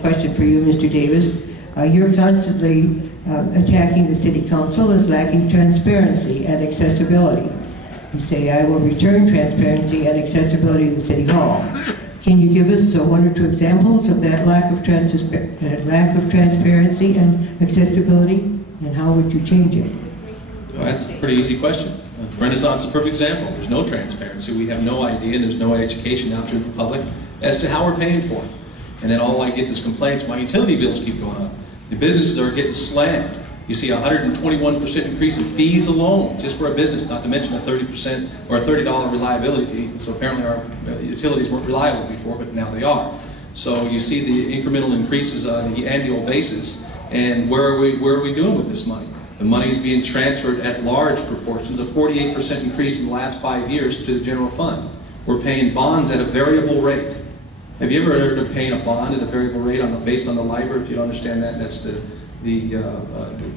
question for you, Mr. Davis. You're constantly attacking the City Council as lacking transparency and accessibility. You say, I will return transparency and accessibility to the City Hall. Can you give us one or two examples of that lack of transparency and accessibility, and how would you change it? Well, that's a pretty easy question. Renaissance is a perfect example. There's no transparency. We have no idea, and there's no education out to the public as to how we're paying for it. And then all I get is complaints, my utility bills keep going up. The businesses are getting slammed. You see a 121% increase in fees alone, just for a business, not to mention a 30% or a $30 reliability fee. So apparently our utilities weren't reliable before, but now they are. So you see the incremental increases on the annual basis. And where are we doing with this money? The money is being transferred at large proportions, a 48% increase in the last 5 years to the general fund. We're paying bonds at a variable rate. Have you ever heard of paying a bond at a variable rate based on the LIBOR? If you don't understand that, that's the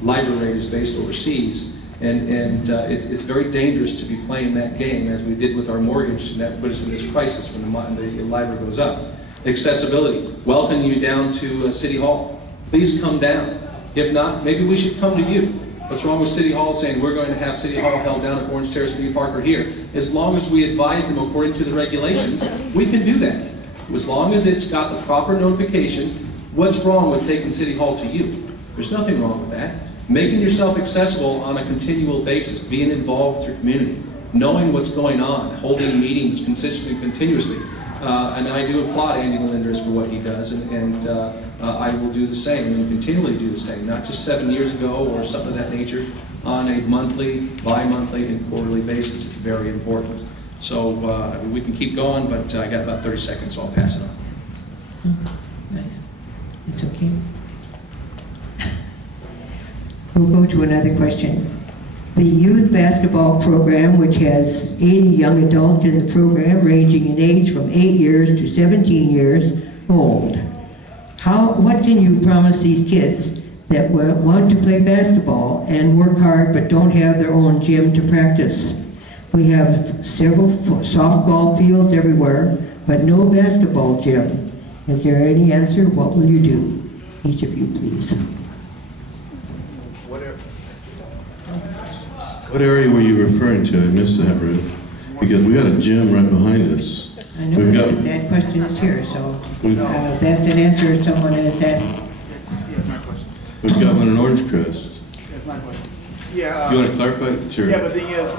LIBOR rate is based overseas. And it's very dangerous to be playing that game as we did with our mortgage, and that put us in this crisis when the LIBOR goes up. Accessibility, welcoming you down to City Hall. Please come down. If not, maybe we should come to you. What's wrong with City Hall saying we're going to have City Hall held down at Orange Terrace, New Park, or here? As long as we advise them according to the regulations, we can do that. As long as it's got the proper notification, what's wrong with taking City Hall to you? There's nothing wrong with that. Making yourself accessible on a continual basis, being involved with your community, knowing what's going on, holding meetings consistently, continuously. And I do applaud Andy Melendres for what he does, and I will do the same and continually do the same, not just 7 years ago or something of that nature, on a monthly, bi-monthly, and quarterly basis. It's very important. So we can keep going, but I got about 30 seconds, so I'll pass it on. It's okay. We'll go to another question. The youth basketball program, which has 80 young adults in the program ranging in age from 8 years to 17 years old. What can you promise these kids that want to play basketball and work hard but don't have their own gym to practice? We have several softball fields everywhere, but no basketball gym. Is there any answer? What will you do? Each of you, please. What area were you referring to? I missed that, Ruth. Because we got a gym right behind us. I know that question is here, so that's an answer someone has asked. That's my question. We've got one in Orange Crest. That's my question. Yeah. You want to clarify? Sure. Yeah, but the thing is,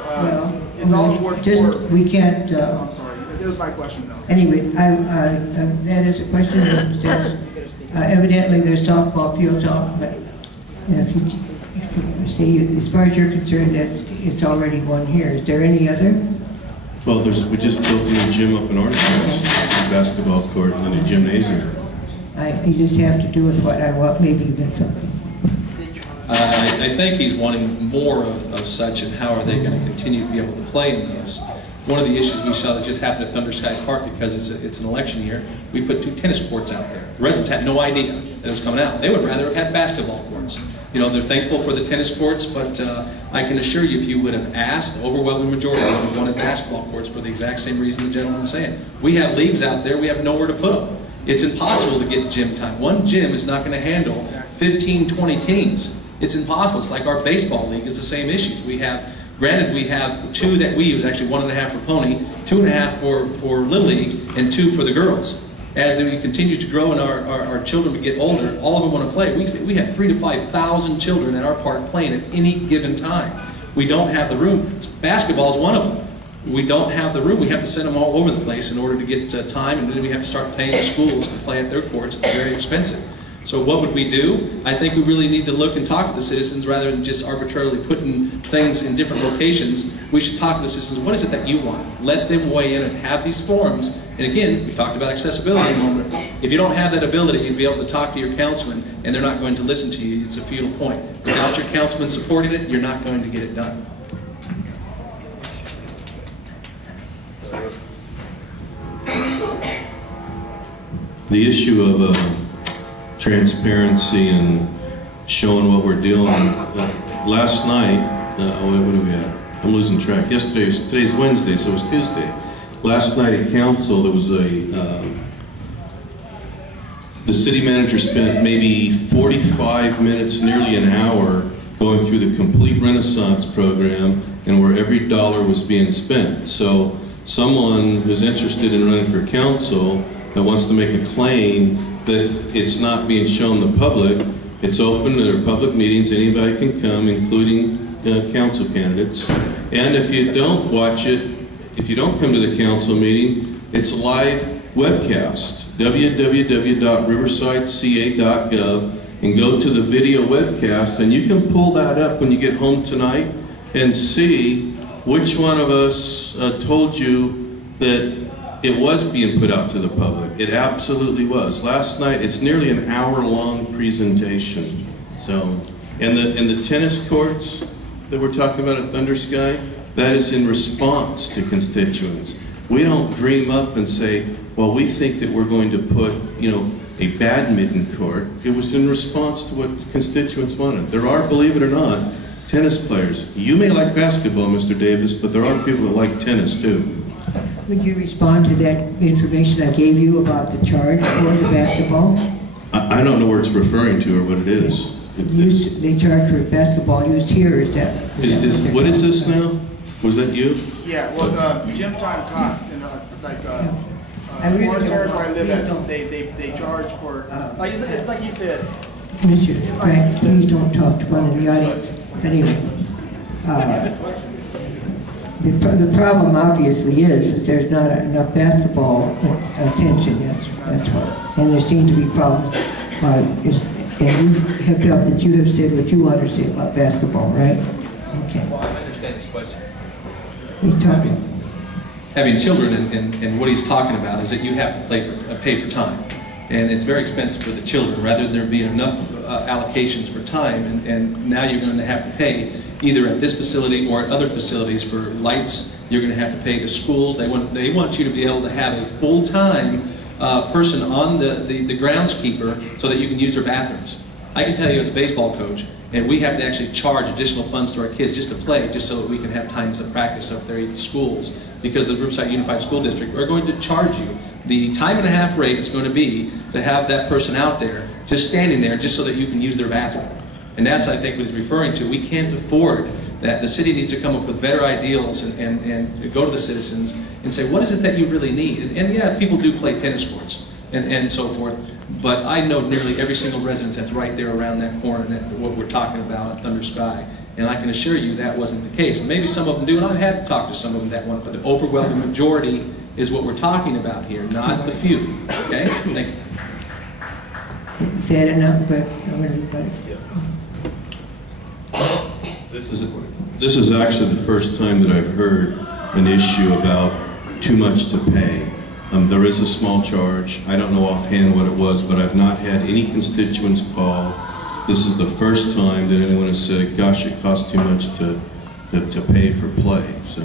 it's all work. We can't. I'm sorry. That was my question, though. Anyway, that is a question that says, evidently there's softball fields out, but if you see, as far as you're concerned, it's already one here. Is there any other? Well, we just built a new gym up in Orange Crest, a basketball court and then a gymnasium. You just have to do with what I want. Maybe you get something. I think he's wanting more of such, and how are they going to continue to be able to play in those. One of the issues we saw that just happened at Thunder Skies Park, because it's an election year, we put 2 tennis courts out there. The residents had no idea that it was coming out. They would rather have had basketball courts. You know, they're thankful for the tennis courts, but I can assure you, if you would have asked, the overwhelming majority of them wanted basketball courts for the exact same reason the gentleman's saying. We have leagues out there, we have nowhere to put them. It's impossible to get gym time. One gym is not going to handle 15, 20 teams. It's impossible. It's like our baseball league is the same issues. Granted, we have 2 that we use, actually 1.5 for Pony, 2.5 for Little League, and 2 for the girls. As we continue to grow and our children get older, all of them want to play. We have 3,000 to 5,000 children at our park playing at any given time. We don't have the room. Basketball is one of them. We don't have the room. We have to send them all over the place in order to get time, and then we have to start paying the schools to play at their courts. It's very expensive. So what would we do? I think we really need to look and talk to the citizens rather than just arbitrarily putting things in different locations. We should talk to the citizens. What is it that you want? Let them weigh in and have these forums. And again, we talked about accessibility a moment. If you don't have that ability to be able to talk to your councilman and they're not going to listen to you, it's a futile point. Without your councilman supporting it, you're not going to get it done. The issue of transparency and showing what we're dealing with. Last night, what do we have? I'm losing track. Today's Wednesday, so it was Tuesday. Last night at council, there was the city manager spent maybe 45 minutes, nearly an hour, going through the complete Renaissance program and where every dollar was being spent. So someone who's interested in running for council that wants to make a claim that it's not being shown the public, it's open, there are public meetings, anybody can come, including council candidates. And if you don't watch it, if you don't come to the council meeting, it's a live webcast. www.riversideca.gov, and go to the video webcast, and you can pull that up when you get home tonight and see which one of us told you that it was being put out to the public. It absolutely was. Last night, it's nearly an hour-long presentation. So, and the tennis courts that we're talking about at Thunder Sky, that is in response to constituents. We don't dream up and say, well, we think that we're going to put, you know, a badminton court. It was in response to what constituents wanted. There are, believe it or not, tennis players. You may like basketball, Mr. Davis, but there are people that like tennis too. Would you respond to that information I gave you about the charge for the basketball? I don't know where it's referring to or what it is. They charge for basketball used here. Is that? What is this now? Was that you? Yeah, well, gym time cost, and I really Orange don't Terrace know. where I live Please at, don't. they charge for, it's like you said. Commissioner, Frank, please don't talk to one of the audience. Anyway, the problem obviously is that there's not enough basketball attention. That's what. And there seem to be problems. And you have felt that you have said what you want to say about basketball, right? Okay. Well, I understand this question. He's talking. Having children, and what he's talking about is that you have to pay for time. And it's very expensive for the children, rather than there being enough allocations for time, and now you're going to have to pay either at this facility or at other facilities for lights. You're going to have to pay the schools. They want you to be able to have a full-time person on the groundskeeper so that you can use their bathrooms. I can tell you as a baseball coach, and we have to actually charge additional funds to our kids just to play, just so that we can have times of practice up there at the schools, because the Riverside Unified School District are going to charge you the time and a half rate it's going to be to have that person out there just standing there just so that you can use their bathroom. And that's, I think, what he's referring to. We can't afford that. The city needs to come up with better ideals and go to the citizens and say, what is it that you really need? And yeah, people do play tennis courts and so forth, but I know nearly every single residence that's right there around that corner, what we're talking about at Thunder Sky. And I can assure you that wasn't the case. And maybe some of them do, and I've had to talk to some of them that want, but the overwhelming majority is what we're talking about here, not the few. Okay? Thank you. Said enough, but everybody. This is actually the first time that I've heard an issue about too much to pay. There is a small charge. I don't know offhand what it was, but I've not had any constituents call. This is the first time that anyone has said, gosh, it costs too much to pay for play. So,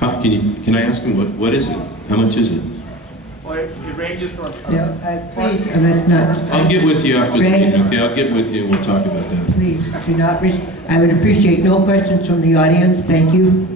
can I ask him, what is it? How much is it? Well, it ranges from. Please, let's not. I'll get with you after the meeting, okay? I'll get with you and we'll talk about that. Please, do not. I would appreciate no questions from the audience. Thank you.